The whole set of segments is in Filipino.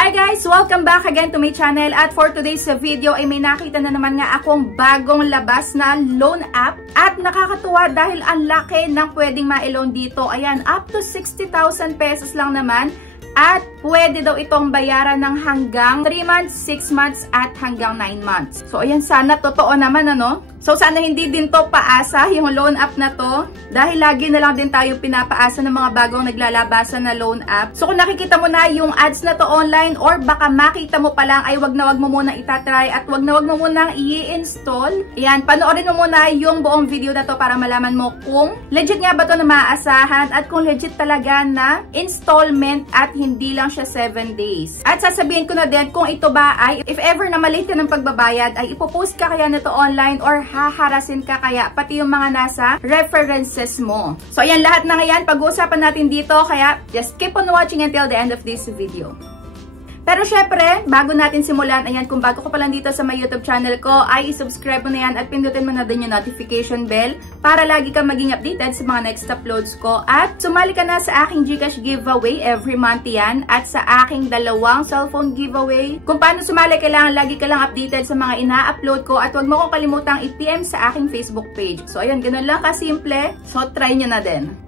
Hi guys! Welcome back again to my channel at for today's video ay may nakita na naman nga akong bagong labas na loan app at nakakatuwa dahil ang laki ng pwedeng ma-loan dito. Ayan, up to 60,000 pesos lang naman at pwede daw itong bayaran ng hanggang 3 months, 6 months at hanggang 9 months. So ayan, sana totoo naman ano. So sana hindi din to paasa yung loan app na to dahil lagi na lang din tayo pinapaasa ng mga bagong naglalabasan na loan app. So kung nakikita mo na yung ads na to online or baka makita mo pa lang ay wag na wag mo muna itatry at wag na wag mo muna i-install. Ayan, panoorin mo muna yung buong video na to para malaman mo kung legit nga ba to na maaasahan at kung legit talaga na installment at hindi lang siya 7 days. At sasabihin ko na din kung ito ba ay if ever na malate ka ng pagbabayad ay ipopost ka kaya na to online or haharasin ka kaya pati yung mga nasa references mo. So ayan, lahat na ngayon pag-uusapan natin dito kaya just keep on watching until the end of this video. Pero syempre, bago natin simulan, ayan, kung bago ka pa lang dito sa my YouTube channel ko, ay i-subscribe mo na yan at pindutin mo na din yung notification bell para lagi kang maging updated sa mga next uploads ko. At sumali ka na sa aking GCash giveaway every month yan at sa aking 2 cellphone giveaway. Kung paano sumali, kailangan lagi ka lang updated sa mga ina-upload ko at huwag mo kong kalimutang i-PM sa aking Facebook page. So ayan, ganun lang kasimple. So try nyo na din.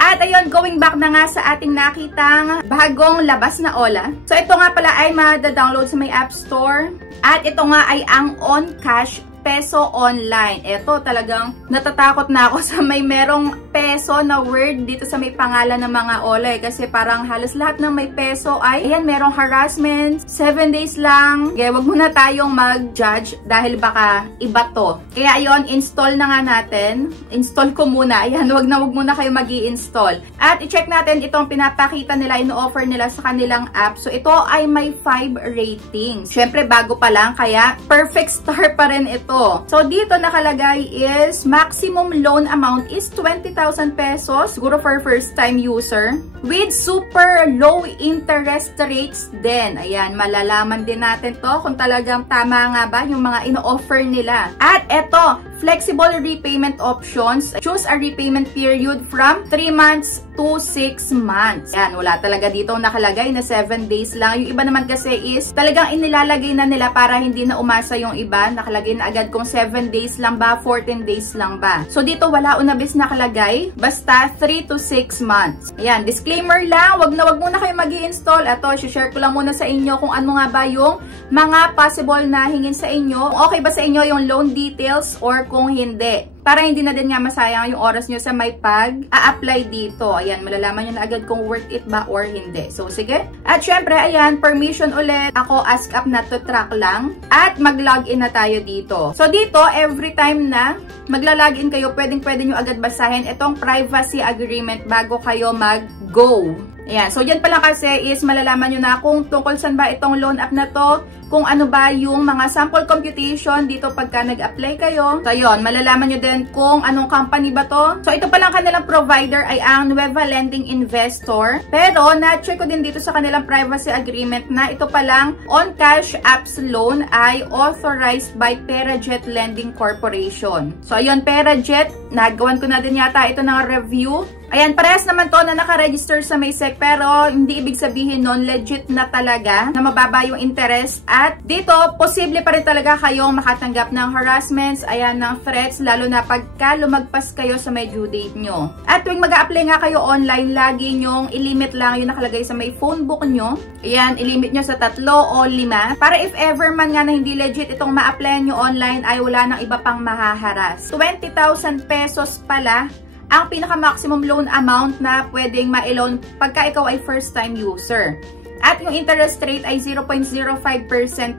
At ayun, going back na nga sa ating nakitang bagong labas na Ola. So ito nga pala ay ma-download sa may App Store. At ito nga ay ang OnCash Peso Online. Ito talagang natatakot na ako sa may merong peso na word dito sa may pangalan ng mga Ola kasi parang halos lahat ng may peso ay ayan, merong harassment, 7 days lang. Kaya wag muna tayong mag-judge dahil baka iba to. Kaya ayun, install na nga natin. Install ko muna. Ayan, wag muna kayo mag-i-install. At i-check natin itong pinapakita nila, ino-offer nila sa kanilang app. So ito ay may 5 ratings. Syempre bago pa lang kaya perfect star pa rin ito. So, dito nakalagay is maximum loan amount is 20,000 pesos, siguro for first time user, with super low interest rates din. Ayan, malalaman din natin to kung talagang tama nga ba yung mga ino-offer nila. At eto, flexible repayment options. Choose a repayment period from 3 months to 6 months. Yan, wala talaga dito nakalagay na 7 days lang. Yung iba naman kasi is talagang inilalagay na nila para hindi na umasa yung iba. Nakalagay na agad kung 7 days lang ba, 14 days lang ba. So dito wala unabis nakalagay. Basta 3 to 6 months. Ayan, disclaimer lang. Wag muna kayo mag-i-install. Ito, share ko lang muna sa inyo kung ano nga ba yung mga possible na hingin sa inyo. Okay ba sa inyo yung loan details or kung hindi. Para hindi na din nga masayang yung oras nyo sa may pag-a-apply dito. Ayan, malalaman nyo na agad kung worth it ba or hindi. So, sige. At syempre, ayan, permission ulit. Ako, ask up na to track lang. At mag-login na tayo dito. So, dito, every time na magla-login kayo, pwedeng-pwede nyo agad basahin itong privacy agreement bago kayo mag-go. Ayan, so dyan pala kasi is malalaman nyo na kung tungkol saan ba itong loan app na to, kung ano ba yung mga sample computation dito pagka nag-apply kayo. So yun, malalaman nyo din kung anong company ba to. So ito palang kanilang provider ay ang Nueva Lending Investor. Pero na-check ko din dito sa kanilang privacy agreement na ito palang OnCash Apps Loan ay authorized by Perajet Lending Corporation. So ayun, Perajet, nagawan ko na din yata ito ng review. Ayan, parehas naman to na naka-register sa Maysec pero hindi ibig sabihin nun legit na talaga na mababa yung interest at dito posible pa rin talaga kayong makatanggap ng harassments, ayan, ng threats lalo na pagka lumagpas kayo sa may due date nyo. At tuwing mag-a-apply nga kayo online, lagi nyong ilimit lang yung nakalagay sa may phone book nyo. Ayan, ilimit nyo sa 3 o 5 para if ever man nga na hindi legit itong ma-apply nyo online ay wala nang iba pang mahaharas. 20,000 pesos pala ang pinaka-maximum loan amount na pwedeng ma-loan pagka ikaw ay first-time user. At yung interest rate ay 0.05%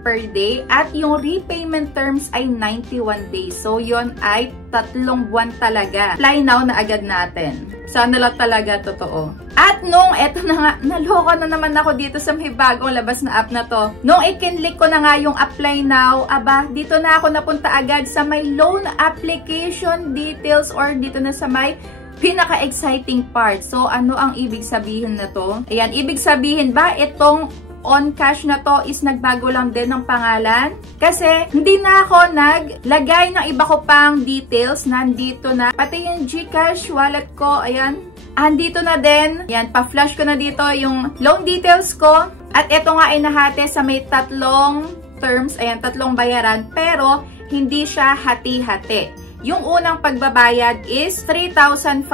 per day at yung repayment terms ay 91 days. So, yon ay 3 buwan talaga. Apply now na agad natin. Sana lang talaga totoo. At nung eto na nga, naloko na naman ako dito sa may bagong labas na app na to. Nung i-click ko na nga yung apply now, aba, dito na ako napunta agad sa may loan application details or dito na sa may pinaka-exciting part. So, ano ang ibig sabihin na to? Ayan, ibig sabihin ba itong OnCash na to is nagbago lang din ng pangalan? Kasi hindi na ako naglagay ng iba ko pang details. Nandito na. Pati yung GCash wallet ko, ayan. Andito na din. Yan, pa-flash ko na dito yung loan details ko. At ito nga ay nahati sa may tatlong terms, ayan, tatlong bayaran, pero hindi siya hati-hati. Yung unang pagbabayad is 3,500,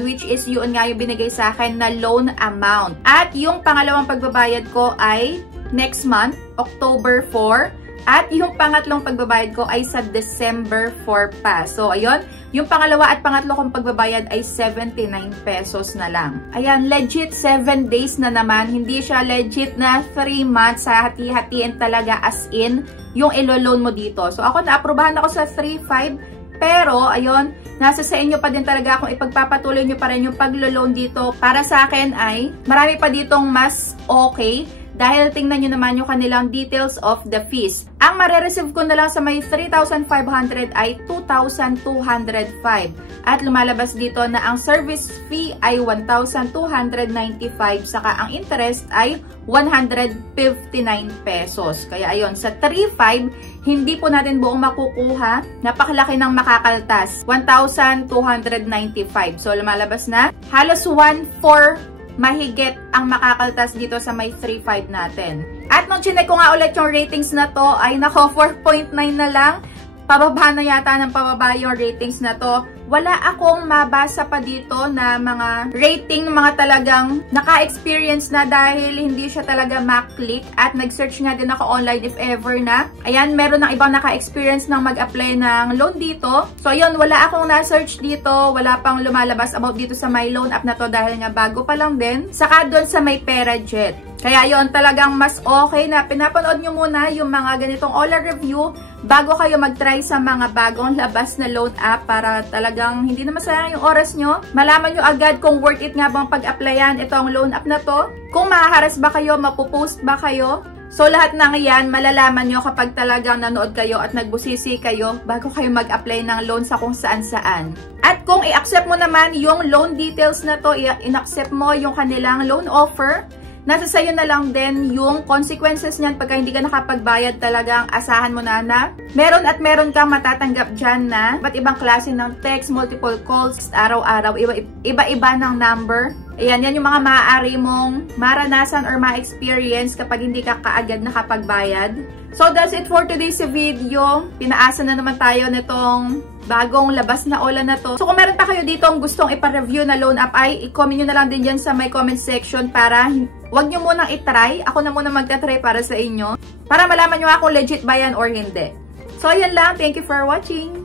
which is yun nga yung binigay sa akin na loan amount. At yung pangalawang pagbabayad ko ay next month, October 4. At yung pangatlong pagbabayad ko ay sa December 4 pa. So, ayun, yung pangalawa at pangatlo kong pagbabayad ay 79 pesos na lang. Ayan, legit 7 days na naman. Hindi siya legit na 3 months sa hati-hatiin talaga as in yung ilo-loan mo dito. So, ako na-aprobahan ako sa 3,500. Pero, ayun, nasa sa inyo pa din talaga kung ipagpapatuloy nyo pa rin yung paglo-loan dito. Para sa akin ay marami pa ditong mas okay. Dahil tingnan nyo naman yung kanilang details of the fees. Ang marireceive ko na lang sa may 3,500 ay 2,205. At lumalabas dito na ang service fee ay 1,295. Saka ang interest ay 159 pesos. Kaya ayun, sa 3,500, hindi po natin buong makukuha. Napakalaki ng makakaltas. 1,295. So lumalabas na halos 1/4 mahigit ang makakaltas dito sa may 3,500 natin. At nung chinek ko nga ulit yung ratings na to, ay nako 4.9 na lang. Pababa na yata ng pababa yung ratings na to. Wala akong mabasa pa dito na mga rating ng mga talagang naka-experience na dahil hindi siya talaga ma-click. At nag-search nga din ako online if ever na. Ayan, meron ng ibang naka-experience ng mag-apply ng loan dito. So, ayun, wala akong na-search dito. Wala pang lumalabas about dito sa my loan app na to dahil nga bago pa lang din. Saka doon sa may PeraJet. Kaya yon, talagang mas okay na pinapanood nyo muna yung mga ganitong all review bago kayo mag-try sa mga bagong labas na loan app para talagang hindi na masayang yung oras nyo. Malaman nyo agad kung worth it nga bang pag-applyan itong loan app na to. Kung mahaharas ba kayo, mapupost ba kayo. So lahat ng yan, malalaman nyo kapag talagang nanood kayo at nagbusisi kayo bago kayo mag-apply ng loan sa kung saan-saan. At kung i-accept mo naman yung loan details na to, i-accept mo yung kanilang loan offer, nasa sayo na lang din yung consequences niyan pagka hindi ka nakapagbayad. Talagang asahan mo na meron at meron kang matatanggap dyan na iba't ibang klase ng text, multiple calls, araw-araw, iba-iba ng number. Ayan, yan yung mga maaari mong maranasan or ma-experience kapag hindi ka kaagad nakapagbayad. So, that's it for today's video. Pinaasa na naman tayo nitong bagong labas na OLA na to. So, kung meron pa kayo dito ang gustong ipa-review na loan app ay i-comment nyo na lang din dyan sa my comment section para wag nyo munang itry. Ako na muna magta-try para sa inyo. Para malaman nyo nga kung legit ba yan or hindi. So, ayan lang. Thank you for watching.